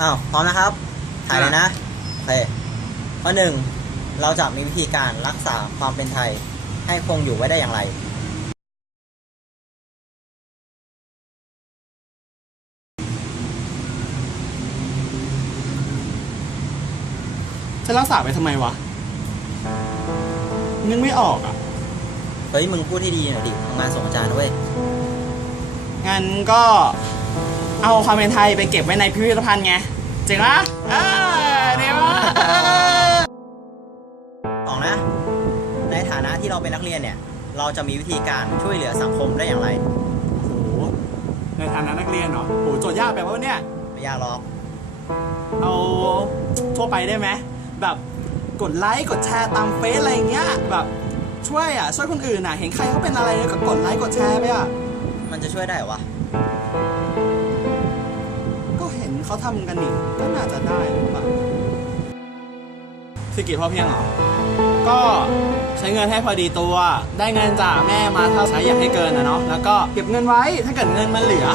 อ้าวพร้อมนะครับ ถ่ายเลยนะโอเคข้อหนึ่งเราจะมีวิธีการรักษาความเป็นไทย ให้คงอยู่ไว้ได้อย่างไรจะรักษาไปทำไมวะ นึกไม่ออกอะ เฮ้ย มึงพูดให้ดีหน่อยดิทำงานส่งอาจารย์ด้วย งั้นก็ เอาความเป็นไทยไปเก็บไว้ในพิพิธภัณฑ์ไงเจ๋งปะเออเดี๋ยวะสองนะ ในฐานะที่เราเป็นนักเรียนเนี่ย เราจะมีวิธีการช่วยเหลือสังคมได้อย่างไรโอ้โหในฐานะนักเรียนเหรอโหโจทย์ยากแบบว่าเนี่ยไม่ยากหรอกเอาทั่วไปได้ไหมแบบกดไลค์กดแชร์ตามเฟซอะไรอย่างเงี้ยแบบช่วยอะช่วยคนอื่นอะเห็นใครเขาเป็นอะไรก็กดไลค์กดแชร์ไปอะมันจะช่วยได้เหรอวะ เขาทำกันนี่ก็น่าจะได้หรือเปล่าเศรกิจพอเพียงเหรอ ก็ใช้เงินให้พอดีตัว ได้เงินจากแม่มาเท่าใช้อย่าให้เกินนะเนาะ แล้วก็เก็บเงินไว้ ถ้าเกิดเงินมันเหลือ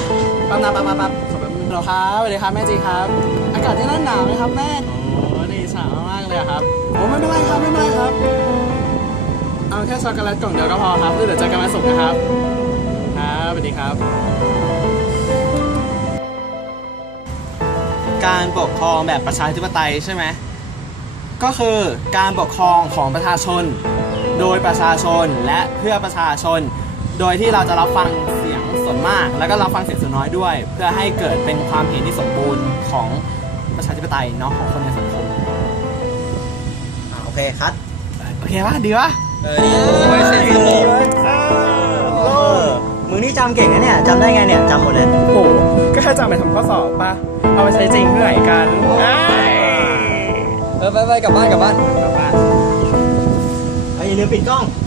ปั๊บนะปั๊บปั๊บปั๊บขอบนึงเรอครับสวัสดีครับแม่จีครับ อากาศที่นั่นหนาวไหมครับแม่ โอ้ดีสาวมากเลยครับ โอ้ไม่เป็นไรครับไม่เป็นไรครับ เอาแค่ช็อกโกแลตกล่องเดียวก็พอครับเดี๋ยวเจอกันวันศุกร์นะครับ ครับสวัสดีครับ การปกครองแบบประชาธิปไตยใช่ไหมก็คือการปกครองของประชาชน โดยประชาชนและเพื่อประชาชน โดยที่เราจะรับฟังเสียงส่วนมาก แล้วก็รับฟังเสียงส่วนน้อยด้วย เพื่อให้เกิดเป็นความเห็นที่สมบูรณ์ของประชาธิปไตยเนาะของคนในสังคมอ่าโอเคคัดโอเคปะดีปะเออดีโอ้ยเสร็จสิ้นเลยเออ มึงนี่จำเก่งนะเนี่ยจำได้ไงเนี่ยจำหมดเลย โอ้ก็แค่จำไปทำข้อสอบปะเอาไปใช้จริงเพื่อไหนกันเออไปไปกลับบ้านกลับบ้าน กลับบ้านเอ้ยอย่าลืมปิดกล้องค